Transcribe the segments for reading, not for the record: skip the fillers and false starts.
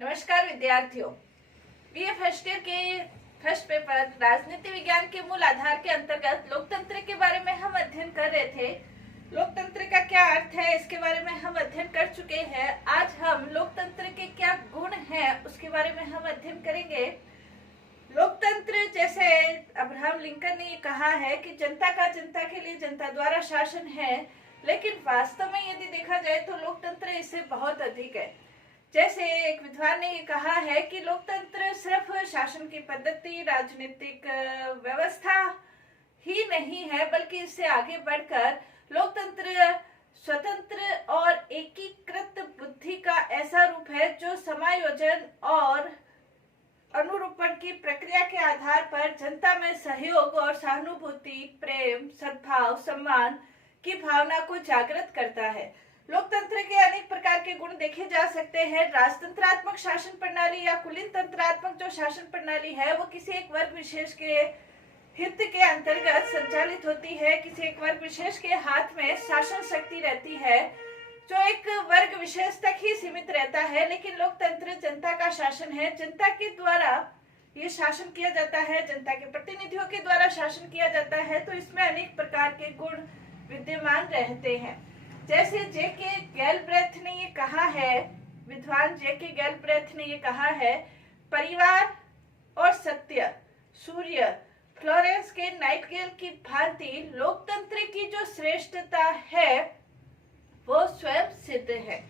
नमस्कार विद्यार्थियों। BA first year के फर्स्ट पेपर राजनीति विज्ञान के मूल आधार के अंतर्गत लोकतंत्र के बारे में हम अध्ययन कर रहे थे। लोकतंत्र का क्या अर्थ है इसके बारे में हम अध्ययन कर चुके हैं। आज हम लोकतंत्र के क्या गुण हैं उसके बारे में हम अध्ययन करेंगे। लोकतंत्र, जैसे अब्राहम लिंकन ने कहा है कि जनता का जनता के लिए जनता द्वारा शासन है, लेकिन वास्तव में यदि देखा जाए तो लोकतंत्र इससे बहुत अधिक है। जैसे एक विद्वान ने ये कहा है कि लोकतंत्र सिर्फ शासन की पद्धति, राजनीतिक व्यवस्था ही नहीं है, बल्कि इससे आगे बढ़कर लोकतंत्र स्वतंत्र और एकीकृत बुद्धि का ऐसा रूप है जो समायोजन और अनुरूपण की प्रक्रिया के आधार पर जनता में सहयोग और सहानुभूति, प्रेम, सद्भाव, सम्मान की भावना को जागृत करता है। लोकतंत्र के अनेक प्रकार के गुण देखे जा सकते हैं। राजतंत्रात्मक शासन प्रणाली या कुलीन तंत्रात्मक जो शासन प्रणाली है वो किसी एक वर्ग विशेष के हित के अंतर्गत संचालित होती है। किसी एक वर्ग विशेष के हाथ में शासन शक्ति रहती है जो एक वर्ग विशेष तक ही सीमित रहता है। लेकिन लोकतंत्र जनता का शासन है, जनता के द्वारा ये शासन किया जाता है, जनता के प्रतिनिधियों के द्वारा शासन किया जाता है। तो इसमें अनेक प्रकार के गुण विद्यमान रहते हैं। जैसे जेके गैलब्रेथ ने ये कहा है, विद्वान जेके गैलब्रेथ ने ये कहा है, परिवार और सत्य, सूर्य, फ्लोरेंस के नाइटगेल की भांति लोकतंत्र की जो श्रेष्ठता है वो स्वयं सिद्ध है।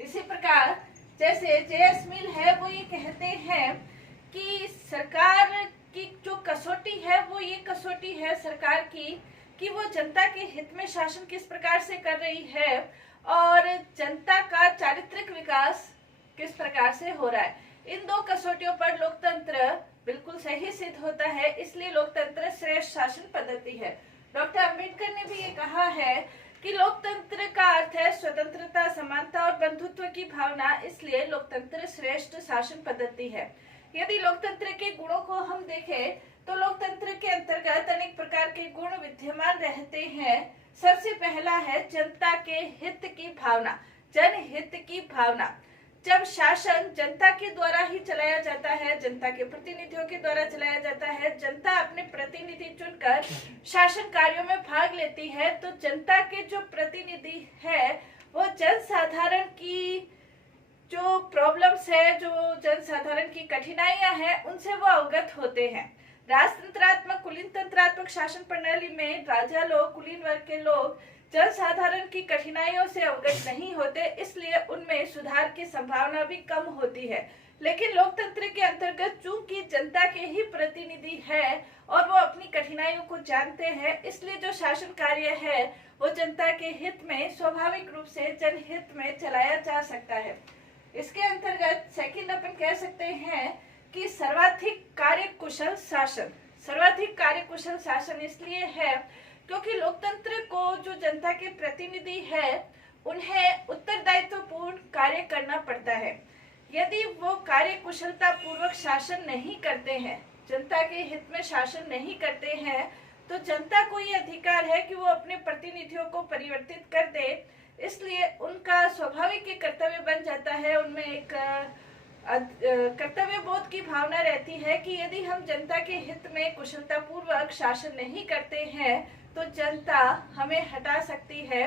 इसी प्रकार जैसे जेएस मिल है वो ये कहते हैं कि सरकार की जो कसौटी है वो ये कसौटी है सरकार की कि वो जनता के हित में शासन किस प्रकार से कर रही है और जनता का चारित्रिक विकास किस प्रकार से हो रहा है। इन दो कसौटियों पर लोकतंत्र बिल्कुल सही सिद्ध होता है, इसलिए लोकतंत्र श्रेष्ठ शासन पद्धति है। डॉक्टर अंबेडकर ने भी ये कहा है कि लोकतंत्र का अर्थ है स्वतंत्रता, समानता और बंधुत्व की भावना, इसलिए लोकतंत्र श्रेष्ठ शासन पद्धति है। यदि लोकतंत्र के गुणों को हम देखें तो लोकतंत्र के अंतर्गत अनेक प्रकार के गुण विद्यमान रहते हैं। सबसे पहला है जनता के हित की भावना, जनहित की भावना। जब शासन जनता के द्वारा ही चलाया जाता है, जनता के प्रतिनिधियों के द्वारा चलाया जाता है, जनता अपने प्रतिनिधि चुनकर शासन कार्यों में भाग लेती है, तो जनता के जो प्रतिनिधि है वो जनसाधारण की जो प्रॉब्लम्स है, जो जनसाधारण की कठिनाइयां हैं, उनसे वो अवगत होते हैं। राजतंत्रात्मक कुलीन तंत्रात्मक शासन प्रणाली में राजा लोग, कुलीन वर्ग के लोग जनसाधारण की कठिनाइयों से अवगत नहीं होते, इसलिए उनमें सुधार की संभावना भी कम होती है। लेकिन लोकतंत्र के अंतर्गत चूंकि जनता के ही प्रतिनिधि है और वो अपनी कठिनाइयों को जानते हैं, इसलिए जो शासन कार्य है वो जनता के हित में स्वाभाविक रूप से जनहित में चलाया जा सकता है। इसके अंतर्गत सेकंड अपन कह सकते हैं कि सर्वाधिक कार्यकुशल शासन। सर्वाधिक कार्यकुशल शासन इसलिए है क्योंकि लोकतंत्र को जो जनता के प्रतिनिधि है उन्हें उत्तरदायित्वपूर्ण कार्य करना पड़ता है। यदि वो कार्यकुशलता पूर्वक शासन नहीं करते हैं, जनता के हित में शासन नहीं करते हैं, तो जनता को ये अधिकार है कि वो अपने प्रतिनिधियों को परिवर्तित कर दे। इसलिए उनका स्वाभाविक कर्तव्य बन जाता है, उनमें एक कर्तव्य बोध की भावना रहती है कि यदि हम जनता के हित में कुशलता पूर्वक शासन नहीं करते हैं तो जनता हमें हटा सकती है।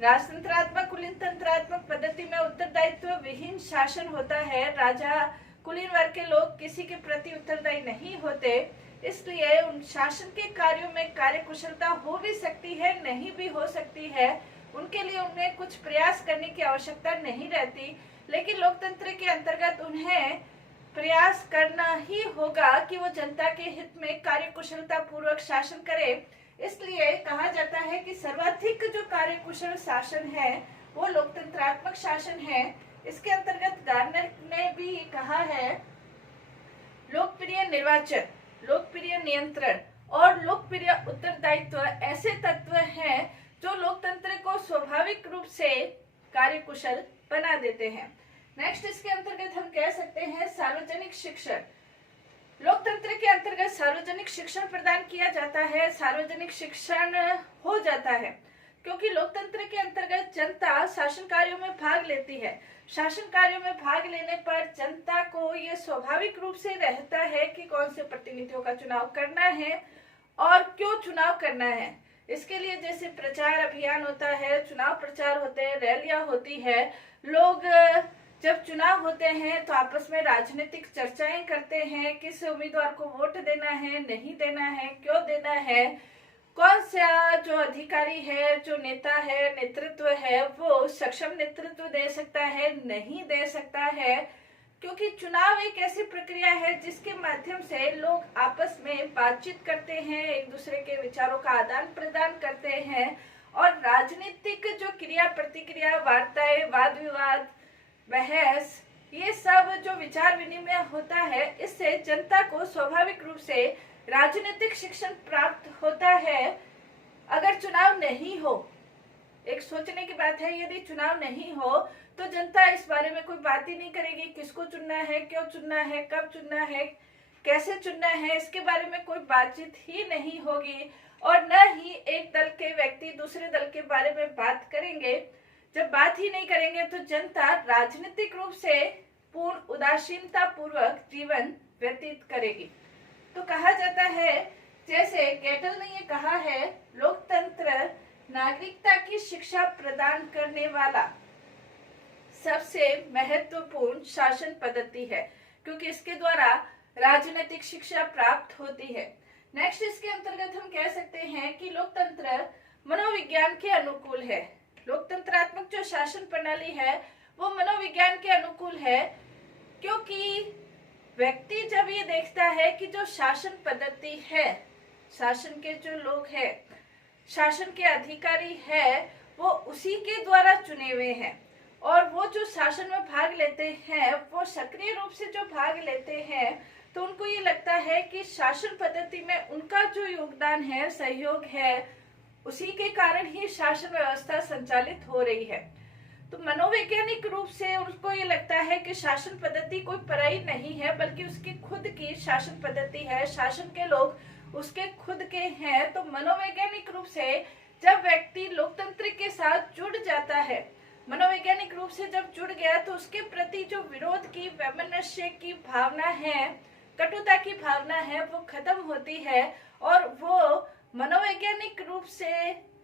राजतंत्रात्मक कुलीन तंत्रात्मक पद्धति में उत्तरदायित्व विहीन शासन होता है। राजा, कुलीन वर्ग के लोग किसी के प्रति उत्तरदायी नहीं होते, इसलिए उन शासन के कार्यों में कार्यकुशलता हो भी सकती है, नहीं भी हो सकती है। उनके लिए उन्हें कुछ प्रयास करने की आवश्यकता नहीं रहती, लेकिन लोकतंत्र के अंतर्गत उन्हें प्रयास करना ही होगा कि वो जनता के हित में कार्यकुशलता पूर्वक शासन करे। इसलिए कहा जाता है कि सर्वाधिक जो कार्यकुशल शासन है वो लोकतंत्रात्मक शासन है। इसके अंतर्गत गार्नर ने भी कहा है, लोकप्रिय निर्वाचन, लोकप्रिय नियंत्रण और लोकप्रिय उत्तरदायित्व ऐसे तत्व हैं जो लोकतंत्र को स्वाभाविक रूप से कार्यकुशल बना देते हैं। नेक्स्ट इसके अंतर्गत हम कह सकते हैं सार्वजनिक शिक्षण। लोकतंत्र के अंतर्गत सार्वजनिक शिक्षण प्रदान किया जाता है, सार्वजनिक शिक्षण हो जाता है। क्योंकि लोकतंत्र के अंतर्गत जनता शासन कार्यों में भाग लेती है। शासन कार्यों में भाग लेने पर जनता को ये स्वाभाविक रूप से रहता है कि कौन से प्रतिनिधियों का चुनाव करना है और क्यों चुनाव करना है। इसके लिए जैसे प्रचार अभियान होता है, चुनाव प्रचार होते हैं, रैलियां होती है, लोग जब चुनाव होते हैं तो आपस में राजनीतिक चर्चाएं करते हैं, किस उम्मीदवार को वोट देना है, नहीं देना है, क्यों देना है, कौन सा जो अधिकारी है, जो नेता है, नेतृत्व है, वो सक्षम नेतृत्व दे सकता है, नहीं दे सकता है। क्योंकि चुनाव एक ऐसी प्रक्रिया है जिसके माध्यम से लोग आपस में बातचीत करते हैं, एक दूसरे के विचारों का आदान प्रदान करते हैं और राजनीतिक जो क्रिया प्रतिक्रिया, वार्ताएं, वाद विवाद, बहस, ये सब जो विचार विनिमय होता है, इससे जनता को स्वाभाविक रूप से राजनीतिक शिक्षण प्राप्त होता है। अगर चुनाव नहीं हो, एक सोचने की बात है, यदि चुनाव नहीं हो तो जनता इस बारे में कोई बात ही नहीं करेगी, किसको चुनना है, क्यों चुनना है, कब चुनना है, कैसे चुनना है, इसके बारे में कोई बातचीत ही नहीं होगी और न ही एक दल के व्यक्ति दूसरे दल के बारे में बात करेंगे। जब बात ही नहीं करेंगे तो जनता राजनीतिक रूप से पूर्ण उदासीनता पूर्वक जीवन व्यतीत करेगी। तो कहा जाता है, जैसे गेटल ने ये कहा है, लोकतंत्र नागरिकता की शिक्षा प्रदान करने वाला सबसे महत्वपूर्ण शासन पद्धति है, क्योंकि इसके द्वारा राजनीतिक शिक्षा प्राप्त होती है। नेक्स्ट, इसके अंतर्गत हम कह सकते हैं कि लोकतंत्र मनोविज्ञान के अनुकूल है। लोकतंत्रात्मक जो शासन प्रणाली है वो मनोविज्ञान के अनुकूल है, क्योंकि व्यक्ति जब ये देखता है कि जो शासन पद्धति है, शासन के जो लोग हैं, शासन के अधिकारी है, वो उसी के द्वारा चुने हुए हैं और वो जो शासन में भाग लेते हैं, वो सक्रिय रूप से जो भाग लेते हैं, तो उनको ये लगता है कि शासन पद्धति में उनका जो योगदान है, सहयोग है, उसी के कारण ही शासन व्यवस्था संचालित हो रही है। तो मनोवैज्ञानिक रूप से उनको ये लगता है कि शासन पद्धति कोई पराई नहीं है, बल्कि उसकी खुद की शासन पद्धति है, शासन के लोग उसके खुद के हैं। तो मनोवैज्ञानिक रूप से जब व्यक्ति लोकतंत्र के साथ जुड़ जाता है, मनोवैज्ञानिक रूप से जब जुड़ गया, तो उसके प्रति जो विरोध की, वैमनस्य की भावना है, कटुता की भावना है, वो खत्म होती है और वो मनोवैज्ञानिक रूप से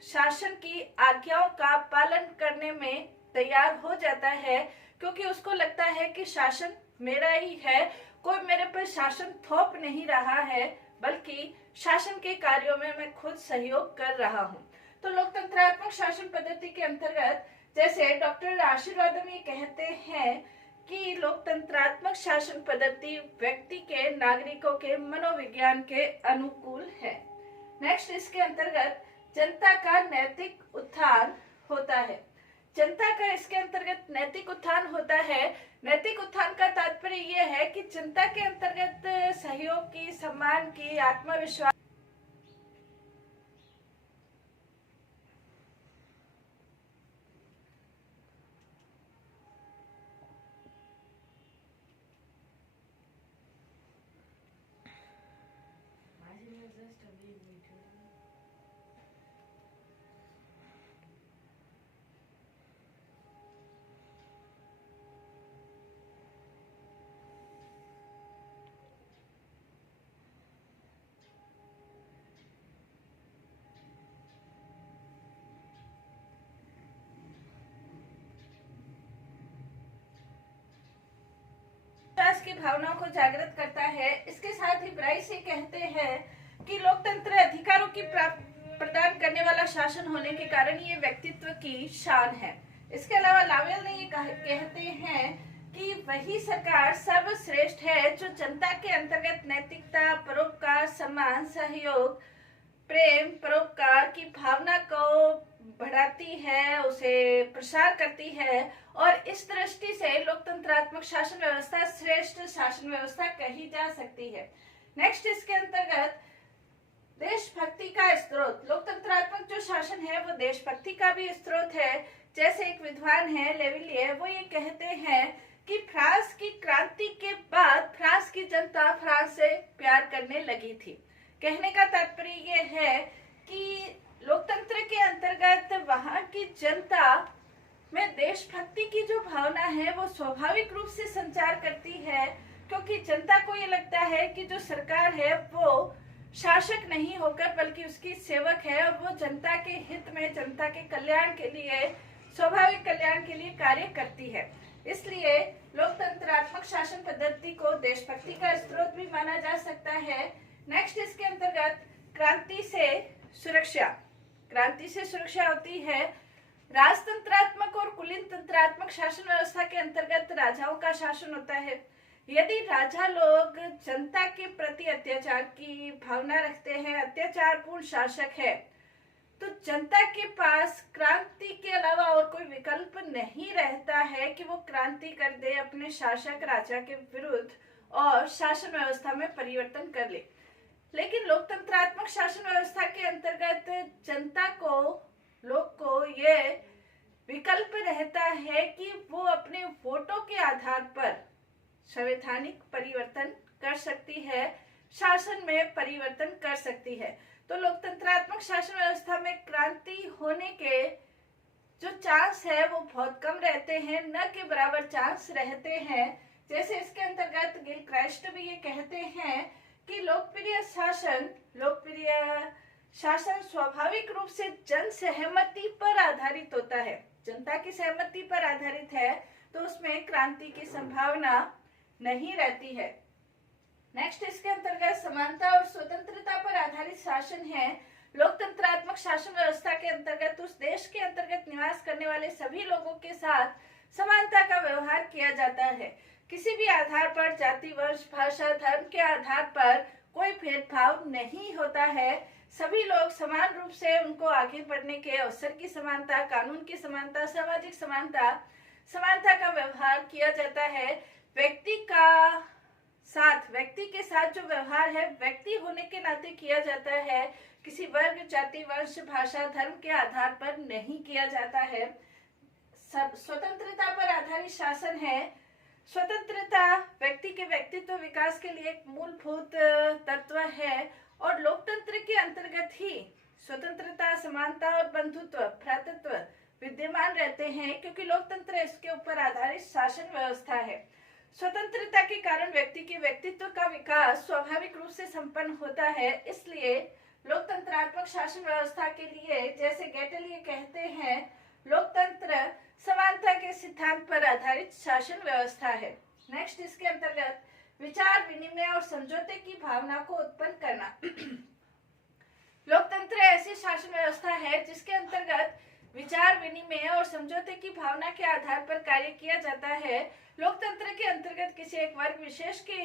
शासन की आज्ञाओं का पालन करने में तैयार हो जाता है, क्योंकि उसको लगता है कि शासन मेरा ही है, कोई मेरे पर शासन थोप नहीं रहा है, बल्कि शासन के कार्यों में मैं खुद सहयोग कर रहा हूँ। तो लोकतंत्रात्मक शासन पद्धति के अंतर्गत जैसे डॉक्टर आशीर्वादम ये कहते हैं कि लोकतंत्रात्मक शासन पद्धति व्यक्ति के, नागरिकों के मनोविज्ञान के अनुकूल है। नेक्स्ट, इसके अंतर्गत जनता का नैतिक उत्थान होता है। जनता का इसके अंतर्गत नैतिक उत्थान होता है। नैतिक उत्थान का तात्पर्य यह है कि जनता के अंतर्गत सहयोग की, सम्मान की, आत्मविश्वास की भावनाओं को जागृत करता है। इसके साथ ही ब्राइस ये कहते हैं कि लोकतंत्र अधिकारों की प्रदान करने वाला शासन होने के कारण ये व्यक्तित्व की शान है। इसके अलावा लावेल ने ये कहते हैं कि वही सरकार सर्वश्रेष्ठ है जो जनता के अंतर्गत नैतिकता, परोपकार, सम्मान, सहयोग, प्रेम, परोपकार की भावना को बढ़ाती है, उसे प्रसार करती है और इस दृष्टि से लोकतंत्रात्मक शासन व्यवस्था श्रेष्ठ शासन व्यवस्था कही जा सकती है। नेक्स्ट, इसके अंतर्गत देशभक्ति का स्रोत। लोकतंत्रात्मक जो शासन है वो देशभक्ति का भी स्रोत है। जैसे एक विद्वान है लेविलियर, वो ये कहते हैं कि फ्रांस की क्रांति के बाद फ्रांस की जनता फ्रांस से प्यार करने लगी थी। कहने का तात्पर्य ये है कि लोकतंत्र के अंतर्गत वहां की जनता में देशभक्ति की जो भावना है वो स्वाभाविक रूप से संचार करती है, क्योंकि जनता को ये लगता है कि जो सरकार है वो शासक नहीं होकर बल्कि उसकी सेवक है और वो जनता के हित में, जनता के कल्याण के लिए, स्वाभाविक कल्याण के लिए कार्य करती है। इसलिए लोकतंत्रात्मक शासन पद्धति को देशभक्ति का स्रोत भी माना जा सकता है। नेक्स्ट इसके अंतर्गत क्रांति से सुरक्षा। क्रांति से सुरक्षा होती है राजतंत्रात्मक और कुलीन तंत्रात्मक शासन व्यवस्था के अंतर्गत राजाओं का शासन होता है। यदि राजा लोग जनता के प्रति अत्याचार की भावना रखते हैं, अत्याचारपूर्ण शासक है, तो जनता के पास क्रांति के अलावा और कोई विकल्प नहीं रहता है कि वो क्रांति कर दे अपने शासक राजा के विरुद्ध और शासन व्यवस्था में परिवर्तन कर ले। लेकिन लोकतंत्रात्मक शासन व्यवस्था के अंतर्गत जनता को, लोग को ये विकल्प रहता है कि वो अपने वोटों के आधार पर संवैधानिक परिवर्तन कर सकती है, शासन में परिवर्तन कर सकती है। तो लोकतंत्रात्मक शासन व्यवस्था में क्रांति होने के जो चांस है वो बहुत कम रहते हैं, न के बराबर चांस रहते हैं। जैसे इसके अंतर्गत गिलक्राइस्ट भी ये कहते हैं कि लोकप्रिय शासन स्वाभाविक रूप से जन सहमति पर आधारित होता है। जनता की सहमति पर आधारित है तो उसमें क्रांति की संभावना नहीं रहती है। नेक्स्ट इसके अंतर्गत समानता और स्वतंत्रता पर आधारित शासन है। लोकतंत्रात्मक शासन व्यवस्था के अंतर्गत उस देश के अंतर्गत निवास करने वाले सभी लोगों के साथ समानता का व्यवहार किया जाता है। किसी भी आधार पर, जाति, वर्ष, भाषा, धर्म के आधार पर कोई भेदभाव नहीं होता है। सभी लोग समान रूप से, उनको आगे बढ़ने के अवसर की समानता, कानून की समानता, सामाजिक समानता का व्यवहार किया जाता है। व्यक्ति के साथ जो व्यवहार है व्यक्ति होने के नाते किया जाता है, किसी वर्ग, जाति, वंश, भाषा, धर्म के आधार पर नहीं किया जाता है। स्वतंत्रता पर आधारित शासन है। स्वतंत्रता व्यक्ति के व्यक्तित्व विकास के लिए एक मूलभूत तत्व है और लोकतंत्र के अंतर्गत ही स्वतंत्रता, समानता और बंधुत्व, भ्रातृत्व विद्यमान रहते हैं, क्योंकि लोकतंत्र इसके ऊपर आधारित शासन व्यवस्था है। स्वतंत्रता के कारण व्यक्ति के व्यक्तित्व का विकास स्वाभाविक रूप से संपन्न होता है। इसलिए लोकतंत्रात्मक शासन व्यवस्था के लिए, जैसे गेटल ये कहते हैं, लोकतंत्र समानता के सिद्धांत पर आधारित शासन व्यवस्था है। नेक्स्ट इसके अंतर्गत विचार विनिमय और समझौते की भावना को उत्पन्न करना। लोकतंत्र ऐसी शासन व्यवस्था है जिसके अंतर्गत विचार विनिमय और समझौते की भावना के आधार पर कार्य किया जाता है। लोकतंत्र के अंतर्गत किसी एक वर्ग विशेष के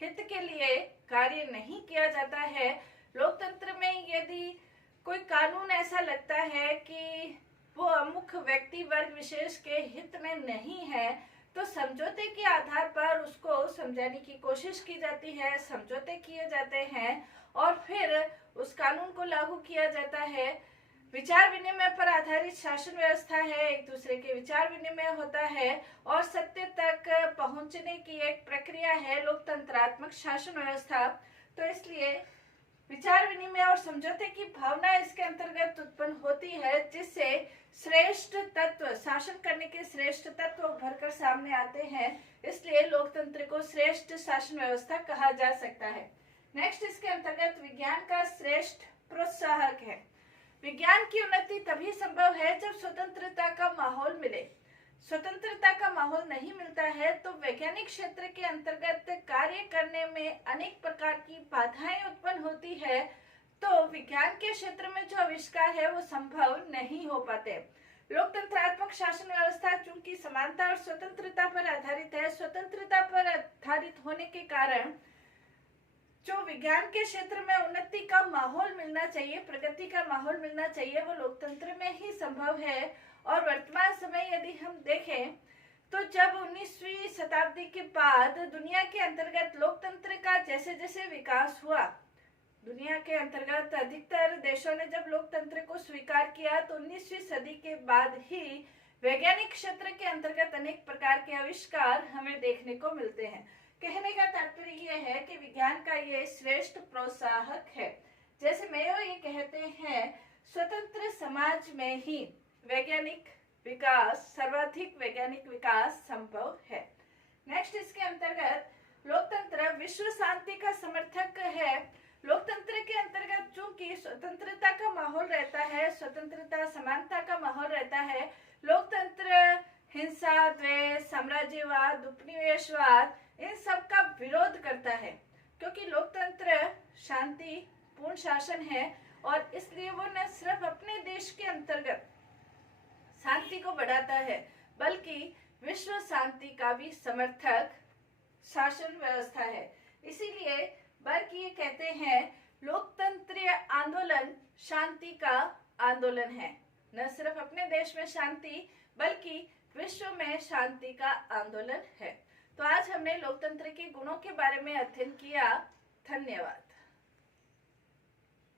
हित के लिए कार्य नहीं किया जाता है। लोकतंत्र में यदि कोई कानून ऐसा लगता है कि वो अमुक व्यक्ति वर्ग विशेष के हित में नहीं है, तो समझौते के आधार पर उसको समझाने की कोशिश की जाती है, समझौते किए जाते हैं और फिर उस कानून को लागू किया जाता है। विचार विनिमय पर आधारित शासन व्यवस्था है, एक दूसरे के विचार विनिमय होता है और सत्य तक पहुंचने की एक प्रक्रिया है लोकतंत्रात्मक शासन व्यवस्था। तो इसलिए विचार विनिमय और समझौते की भावना इसके अंतर्गत उत्पन्न होती है, जिससे श्रेष्ठ तत्व, शासन करने के श्रेष्ठ तत्व उभर कर सामने आते हैं। इसलिए लोकतंत्र को श्रेष्ठ शासन व्यवस्था कहा जा सकता है। नेक्स्ट इसके अंतर्गत विज्ञान का श्रेष्ठ प्रोत्साहक है। विज्ञान की उन्नति तभी संभव है जब स्वतंत्रता का माहौल मिले। स्वतंत्रता का माहौल नहीं मिलता है तो वैज्ञानिक क्षेत्र के अंतर्गत कार्य करने में अनेक प्रकार की बाधाएं उत्पन्न होती है, तो विज्ञान के क्षेत्र में जो आविष्कार है वो संभव नहीं हो पाते। लोकतंत्रात्मक शासन व्यवस्था चूंकि समानता और स्वतंत्रता पर आधारित है, स्वतंत्रता पर आधारित होने के कारण जो विज्ञान के क्षेत्र में उन्नति का माहौल मिलना चाहिए, प्रगति का माहौल मिलना चाहिए, वो लोकतंत्र में ही संभव है। और वर्तमान समय यदि हम देखें तो जब 19वीं शताब्दी के बाद दुनिया के अंतर्गत लोकतंत्र का जैसे जैसे विकास हुआ, दुनिया के अंतर्गत अधिकतर देशों ने जब लोकतंत्र को स्वीकार किया, तो 19वीं सदी के बाद ही वैज्ञानिक क्षेत्र के अंतर्गत अनेक प्रकार के आविष्कार हमें देखने को मिलते हैं। कहने का तात्पर्य यह है कि विज्ञान का ये श्रेष्ठ प्रोत्साहक है। जैसे मेयो ये कहते हैं, स्वतंत्र समाज में ही वैज्ञानिक विकास, सर्वाधिक वैज्ञानिक विकास संभव है। नेक्स्ट इसके अंतर्गत लोकतंत्र विश्व शांति का समर्थक है। लोकतंत्र के अंतर्गत चूंकि स्वतंत्रता का माहौल रहता है, स्वतंत्रता समानता का माहौल रहता है, लोकतंत्र हिंसा, द्वेष, साम्राज्यवाद, उपनिवेशवाद इन सब का विरोध करता है, क्योंकि लोकतंत्र शांति पूर्ण शासन है और इसलिए वो न सिर्फ अपने देश के अंतर्गत शांति को बढ़ाता है, बल्कि विश्व शांति का भी समर्थक शासन व्यवस्था है। इसीलिए बर्क ये कहते हैं लोकतंत्रीय आंदोलन शांति का आंदोलन है, न सिर्फ अपने देश में शांति बल्कि विश्व में शांति का आंदोलन है। तो आज हमने लोकतंत्र के गुणों के बारे में अध्ययन किया। धन्यवाद।